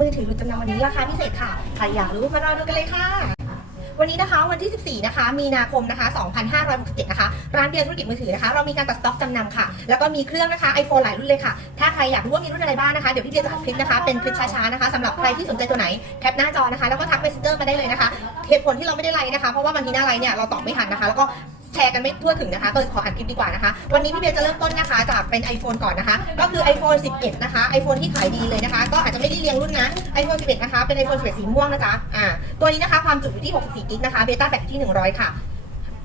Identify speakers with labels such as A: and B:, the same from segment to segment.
A: มือถือหลุดจำนำวันนี้ราคาพิเศษค่ะใครอยากรู้มารอดูกันเลยค่ะ วันนี้นะคะวันที่ 14 นะคะ มีนาคมนะคะ 2567 นะคะ ร้านเบียร์ธุรกิจมือถือนะคะ เรามีการตัดสต็อกจำนำค่ะ แล้วก็มีเครื่องนะคะ iPhone หลายรุ่นเลยค่ะ ถ้าใครอยากรู้ว่ามีรุ่นอะไรบ้างนะคะ เดี๋ยวพี่เบียร์จะทำคลิปนะคะ เป็นคลิปช้าๆนะคะสำหรับใครที่สนใจตัวไหน แคปหน้าจอนะคะ แล้วก็ทัก Messenger มาได้เลยนะคะ เหตุผลที่เราไม่ได้ไลน์นะคะ เพราะว่าบางทีหน้าไลน์เนี่ยเราตอบไม่ทันนะคะ แล้วก็ ชร์กันไม่ทั่วถึงนะคะก็เลยขออัดคลิปดีกว่านะคะ วันนี้พี่เบียร์จะเริ่มต้นนะคะ จากเป็น iPhone ก่อนนะคะ ก็คือ iPhone 11 นะคะ iPhone ที่ขายดีเลยนะคะ ก็อาจจะไม่ได้เรียงรุ่นนะ iPhone 11 นะคะ เป็น iPhone 11 สีม่วงนะจ๊ะอ่าตัวนี้นะคะความจุอยู่ที่ 64กิกนะคะเบต้าแบตอยู่ที่ 100 ค่ะ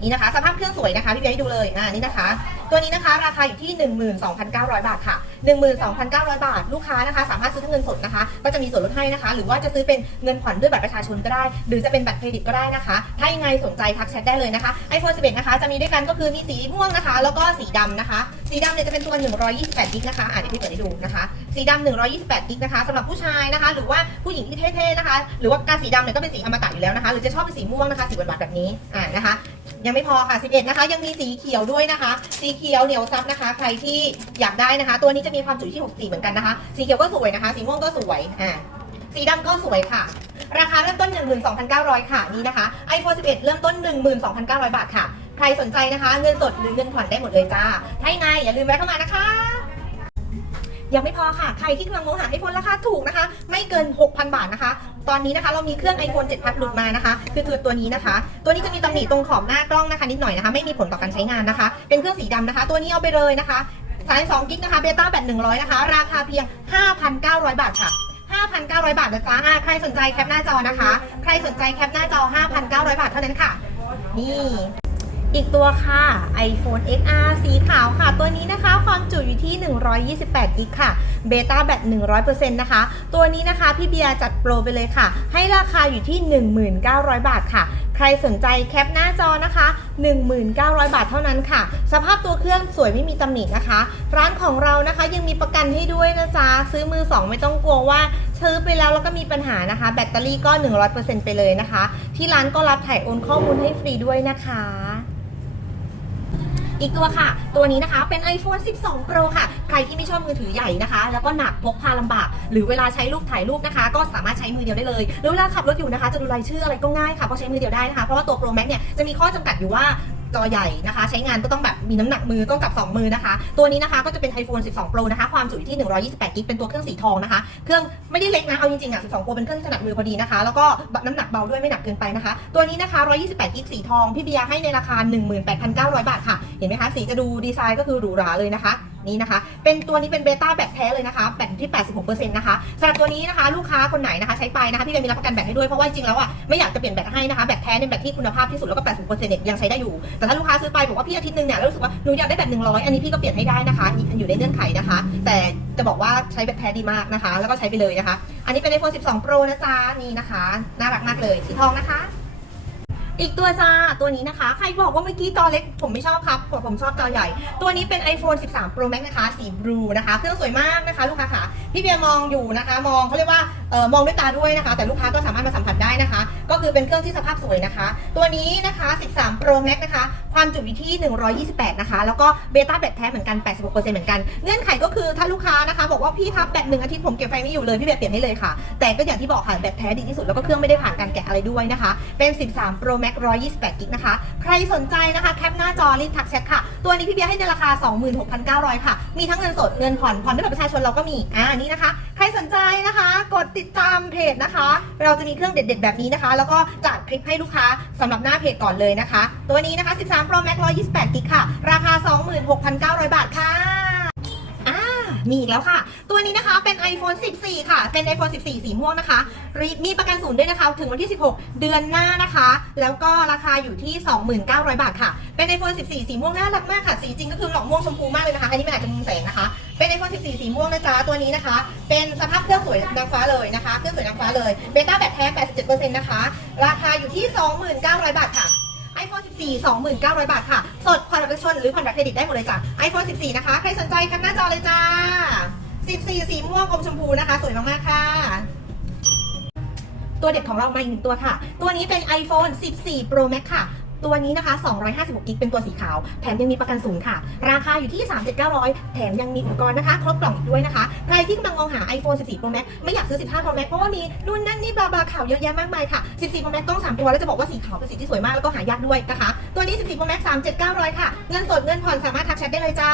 A: นี่นะคะสภาพเครื่องสวยนะคะพี่เบียร์ให้ดูเลยอ่านี่นะคะ ตัวนี้นะคะราคาอยู่ที่ 12,900 บาทค่ะ 12,900 บาท ลูกค้านะคะ สามารถซื้อทั้งเงินสดนะคะ ก็จะมีส่วนลดให้นะคะ หรือว่าจะซื้อเป็นเงินผ่อนด้วยบัตรประชาชนก็ได้ หรือจะเป็นบัตรเครดิตก็ได้นะคะ ถ้ายังไงสนใจทักแชทได้เลยนะคะ iPhone 11 นะคะ จะมีด้วยกันก็คือมีสีม่วงนะคะ แล้วก็สีดำนะคะ สีดำเนี่ยจะเป็นตัว 128กิกนะคะอะเดี๋ยวพี่เปิดให้ดูนะคะ สีดำ128กิกนะคะสำหรับผู้ชายนะคะ หรือว่าผู้หญิงที่เท่ๆนะคะ หรือว่าการสีดำเนี่ยก็เป็นสีอมตะอยู่แล้วนะคะ หรือจะชอบเป็นสีม่วงนะคะ สีหวานๆแบบนี้อ่านะคะยังไม่พอค่ะ 11 นะคะ ยังมีสีเขียวด้วยนะคะ สีเขียวเหนียวซับนะคะ ใครที่อยากได้นะคะ ตัวนี้จะมีความจุที่ 64 เหมือนกันนะคะ สีเขียวก็สวยนะคะ สีม่วงก็สวย อ่า สีดำก็สวยค่ะ ราคาเริ่มต้น 12,900 ค่ะ นี่นะคะ iPhone 11 เริ่มต้น 12,900 บาทค่ะ ใครสนใจนะคะ เงินสดหรือเงินผ่อนได้หมดเลยจ้า ถ้ายังไงอย่าลืมแวะเข้ามานะคะ ยังไม่พอค่ะ ใครที่กำลังมองหา iPhone ราคาถูกนะคะ ไม่เกิน 6,000 บาทนะคะ ตอนนี้นะคะเรามีเครื่อง iPhone 7 Plus หลุดมานะคะ คือตัวตัวนี้นะคะ ตัวนี้จะมีตำหนิตรงขอบหน้ากล้องนะคะ นิดหน่อยนะคะ ไม่มีผลต่อการใช้งานนะคะ เป็นเครื่องสีดำนะคะ ตัวนี้เอาไปเลยนะคะสาย2กิกนะคะเบต้าแบต100 นะคะ ราคาเพียง 5,900 บาทค่ะ 5,900 บาทนะจ๊ะอ่าใครสนใจแคปหน้าจอนะคะ ใครสนใจแคปหน้าจอ 5,900 บาทเท่านั้นค่ะ นี่ อีกตัวค่ะ iPhone XR สีขาวค่ะตัวนี้นะ 128กิกค่ะเบต้าแบต100%นะคะ ตัวนี้นะคะพี่เบียร์จัดโปรไปเลยค่ะ ให้ราคาอยู่ที่ 1900 บาทค่ะ ใครสนใจแคปหน้าจอนะคะ 1900 บาทเท่านั้นค่ะ สภาพตัวเครื่องสวยไม่มีตำหนินะคะ ร้านของเรานะคะยังมีประกันให้ด้วยนะจ๊ะซื้อมือ 2 ไม่ต้องกลัวว่าซื้อไปแล้วแล้วก็มีปัญหานะคะ แบตเตอรี่ก็ 100%ไปเลยนะคะ ที่ร้านก็รับถ่ายโอนข้อมูลให้ฟรีด้วยนะคะ อีกตัวค่ะ ตัวนี้นะคะเป็น iPhone 12 Pro ค่ะ ใครที่ไม่ชอบมือถือใหญ่นะคะ แล้วก็หนักพกพาลำบาก หรือเวลาใช้รูปถ่ายรูปนะคะ ก็สามารถใช้มือเดียวได้เลยหรือเวลาขับรถอยู่นะคะ จะดูรายชื่ออะไรก็ง่ายค่ะเพราะใช้มือเดียวได้นะคะเพราะว่าตัว Pro Max เนี่ยจะมีข้อจำกัดอยู่ว่า จอใหญ่นะคะ ใช้งานก็ต้องแบบมีน้ำหนักมือต้องกับ 2 มือนะคะ ตัวนี้นะคะก็จะเป็น iPhone 12 Pro นะคะ ความจุอยู่ที่ 128 กิกเป็นตัวเครื่องสีทองนะคะ เครื่องไม่ได้เล็กนะ เอาจริงๆอะ 12 Pro เป็นเครื่องที่ถนัดมือพอดีนะคะ แล้วก็น้ำหนักเบาด้วยไม่หนักเกินไปนะคะ ตัวนี้นะคะ 128 กิกสีทอง พี่เบียร์ให้ในราคา 18,900 บาทค่ะ เห็นไหมคะ สีจะดูดีไซน์ก็คือหรูหราเลยนะคะ นี่นะคะ เป็นตัวนี้เป็นเบต้าแบตแท้เลยนะคะแบตที่ 86%นะคะสำหรับตัวนี้นะคะลูกค้าคนไหนนะคะใช้ไปนะคะพี่เบียร์มีรับประกันแบตให้ด้วยเพราะว่าจริงแล้วอะไม่อยากจะเปลี่ยนแบตให้นะคะแบตแท้เนี่ยแบตที่คุณภาพที่สุดแล้วก็80%เนี่ยยังใช้ได้อยู่ แต่ถ้าลูกค้าซื้อไปบอกว่าพี่อาทิตย์หนึงเนี่ยรู้สึกว่าหนูอยากได้แบต100 อันนี้พี่ก็เปลี่ยนให้ได้นะคะอยู่ในเงื่อนไขนะคะ แต่จะบอกว่าใช้แบตแท้ดีมากนะคะ แล้วก็ใช้ไปเลยนะคะ อันนี้เป็น iPhone 12 Pro นะจ๊ะนี่นะคะ น่ารักมากเลยสีทองนะคะ อีกตัวจ้าตัวนี้นะคะ ใครบอกว่าเมื่อกี้จอเล็กผมไม่ชอบครับผมผมชอบจอใหญ่ ตัวนี้เป็น iPhone 13 Pro Max นะคะ สีบลูนะคะ เครื่องสวยมากนะคะ ลูกค้าค่ะ พี่เบียร์มองอยู่นะคะ มองเขาเรียกว่าเออมองด้วยตาด้วยนะคะ แต่ลูกค้าก็สามารถมาสัมผัสได้นะคะ ก็คือเป็นเครื่องที่สภาพสวยนะคะ ตัวนี้นะคะ 13 Pro Max นะคะ ความจุอยู่ที่ 128 นะคะ แล้วก็เบต้าแบตแท้เหมือนกัน 86%เหมือนกัน เงื่อนไขก็คือถ้าลูกค้านะคะ บอกว่าพี่ครับแบตหนึ่งอาทิตย์ผมเก็บไฟไม่อยู่เลยพี่เบียร์เปลี่ยนให้เลยค่ะ แต่ก็อย่างที่บอกค่ะแบตแท้ดีที่สุดแล้วก็เครื่องไม่ได้ผ่านการแกะอะไรด้วยนะคะ เป็น 13 Pro Max 128 กิกนะคะ ใครสนใจนะคะแคปหน้าจอรีบทักแชทค่ะ ตัวนี้พี่เบียร์ให้ในราคา 26,900 ค่ะ มีทั้งเงินสดเงินผ่อนผ่อนด้วยบัตรประชาชนเราก็มีอ่านี่นะคะใครสนใจนะคะ กดติดตามเพจนะคะ เราจะมีเครื่องเด็ด ๆ แบบนี้นะคะ แล้วก็จัดคลิปให้ลูกค้าสำหรับหน้าเพจก่อนเลยนะคะ ตัวนี้นะคะ 13 Pro Max 128กิกค่ะ ราคา 26,900 บาทค่ะ มีอีกแล้วค่ะ ตัวนี้นะคะเป็น iPhone 14 ค่ะ เป็น iPhone 14 สีม่วงนะคะรีมีประกันศูนย์ด้วยนะคะ ถึงวันที่ 16 เดือนหน้านะคะ แล้วก็ราคาอยู่ที่ 29,000 บาทค่ะ เป็น iPhone 14 สีม่วงน่ารักมากค่ะ สีจริงก็คือหลอกม่วงชมพูมากเลยนะคะ อันนี้มันอาจจะมุมแสงนะคะ เป็น iPhone 14 สีม่วงนะจ๊ะ ตัวนี้นะคะ เป็นสภาพเครื่องสวยนางฟ้าเลยนะคะ เครื่องสวยนางฟ้าเลย เบต้าแบตแท้ 87%นะคะ ราคาอยู่ที่ 29,000 บาทค่ะ 14 29,000 บาทค่ะ สดผ่อนบัตรประชาชนหรือผ่อนบัตรเครดิตได้หมดเลยจ้ะ iPhone 14 นะคะ ใครสนใจแคปหน้าจอเลยจ้า 14 สีม่วงอมชมพูนะคะ สวยมาก ๆ ค่ะ ตัวเด็ดของเรามาอีกหนึ่งตัวค่ะ ตัวนี้เป็น iPhone 14 Pro Max ค่ะ ตัวนี้นะคะ 256กิกเป็นตัวสีขาว แถมยังมีประกันศูนย์ค่ะ ราคาอยู่ที่ 37,900 แถมยังมีอุปกรณ์นะคะ ครบกล่องอีกด้วยนะคะ ใครที่กำลังมองหา iPhone 14 Pro Max ไม่อยากซื้อ 15 Pro Max เพราะว่ามีนู่นนั่นนี่บลาบลาข่าวเยอะแยะมากมายค่ะ 14 Pro Max กล้อง 3 ตัว แล้วจะบอกว่าสีขาวเป็นสีที่สวยมากแล้วก็หายากด้วยนะคะ ตัวนี้ 14 Pro Max 37,900 ค่ะ เงินสดเงินผ่อนสามารถทักแชทได้เลยจ้า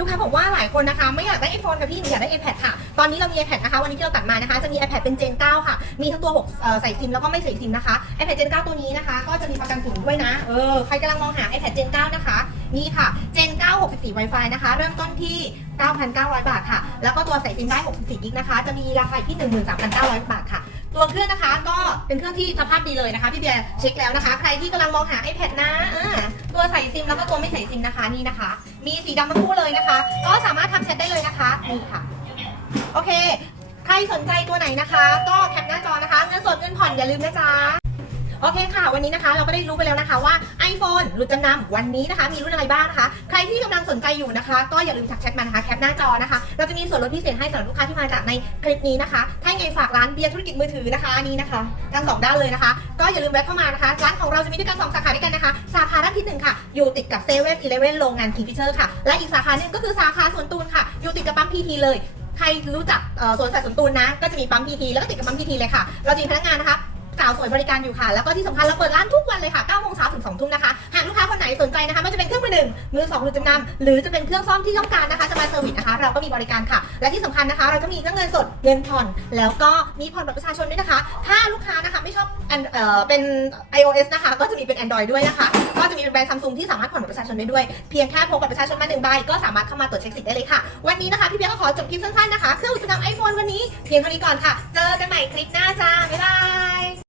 A: ลูกค้าบอกว่าหลายคนนะคะ ไม่อยากได้ iPhone กับพี่หนูอยากได้ iPad ค่ะ ตอนนี้เรามี iPad นะคะ วันนี้ที่เราตัดมานะคะ จะมี iPad เป็น Gen 9 ค่ะ มีทั้งตัว6เอ่อใส่ซิมแล้วก็ไม่ใส่ซิมนะคะ iPad Gen 9 ตัวนี้นะคะ ก็จะมีประกันศูนย์ด้วยนะ เออ ใครกำลังมองหา iPad Gen 9 นะคะ นี่ค่ะ Gen 9 64 Wi-Fi นะคะ เริ่มต้นที่ 9,900 บาทค่ะ แล้วก็ตัวใส่ซิมได้64กิกนะคะ จะมีราคาที่ 13,900 บาทค่ะ ตัวเครื่องนะคะก็เป็นเครื่องที่สภาพดีเลยนะคะพี่เบียร์เช็คแล้วนะคะ ใครที่กำลังมองหา iPad นะอ่าตัวใส่ซิมแล้วก็ตัวไม่ใส่ซิมนะคะนี่นะคะ มีสีดำทั้งคู่เลยนะคะ ก็สามารถทำแชทได้เลยนะคะนี่ค่ะ โอเค ใครสนใจตัวไหนนะคะ ก็แคปหน้าจอนะคะ เงินสดเงินผ่อนอย่าลืมนะจ๊ะ โอเคค่ะ วันนี้นะคะเราก็ได้รู้ไปแล้วนะคะว่า iPhone หลุดจำนำวันนี้นะคะ มีรุ่นอะไรบ้างนะคะ ใครที่กำลังสนใจอยู่นะคะ ก็อย่าลืมทักแชทมานะคะแคปหน้าจอนะคะ เราจะมีส่วนลดพิเศษให้สำหรับลูกค้าที่มาจากในคลิปนี้นะคะ ถ้ายังไงฝากร้านเบียร์ธุรกิจมือถือนะคะนี้นะคะทั้งสองด้านเลยนะคะ ก็อย่าลืมแวะเข้ามานะคะร้านของเราจะมีด้วยกันสองสาขาด้วยกันนะคะ สาขาด้านที่หนึ่งค่ะอยู่ติดกับเซเว่นอีเลฟเว่นโรงงานคิงฟิเชอร์ค่ะและอีกสาขาหนึ่งก็คือสาขาสวนตูนค่ะ อยู่ติดกับปั๊มพีทีเลยใครรู้จักสวนสัตว์สวนตูนนะ ก็จะมีปั๊มพีทีแล้วก็ติดกับปั๊มพีทีเลยค่ะ เราจะมีพนักงานนะคะ สาวสวยบริการอยู่ค่ะ แล้วก็ที่สำคัญเราเปิดร้านทุกวันเลยค่ะ9โมงเช้าถึง2ทุ่มนะคะหากลูกค้าคนไหนสนใจนะคะไม่ว่าจะเป็นเครื่องมือหนึ่งมือสองหรือจำนำหรือจะเป็นเครื่องซ่อมที่ต้องการนะคะจะมาเซอร์วิสนะคะเราก็มีบริการค่ะ และที่สำคัญนะคะ เราจะมีทั้งเงินสดเงินผ่อนแล้วก็มีผ่อนบัตรประชาชนด้วยนะคะ ถ้าลูกค้านะคะไม่ชอบเอ่อเป็น iOS นะคะก็จะมีเป็น Android ด้วยนะคะ ก็จะมีเป็นแบรนด์ซัมซุงที่สามารถผ่อนบัตรประชาชนได้ด้วย เพียงแค่พกบัตรประชาชนมาหนึ่งใบก็สามารถเข้ามาตรวจเช็คสิทธิ์ได้เลยค่ะ วันนี้นะคะพี่เบียก็ขอจบคลิปสั้นๆนะคะ เครื่องอุจจาระไอโฟนวันนี้เพียงเท่านี้ก่อนค่ะ เจอกันใหม่คลิปหน้าจ้า บ๊ายบาย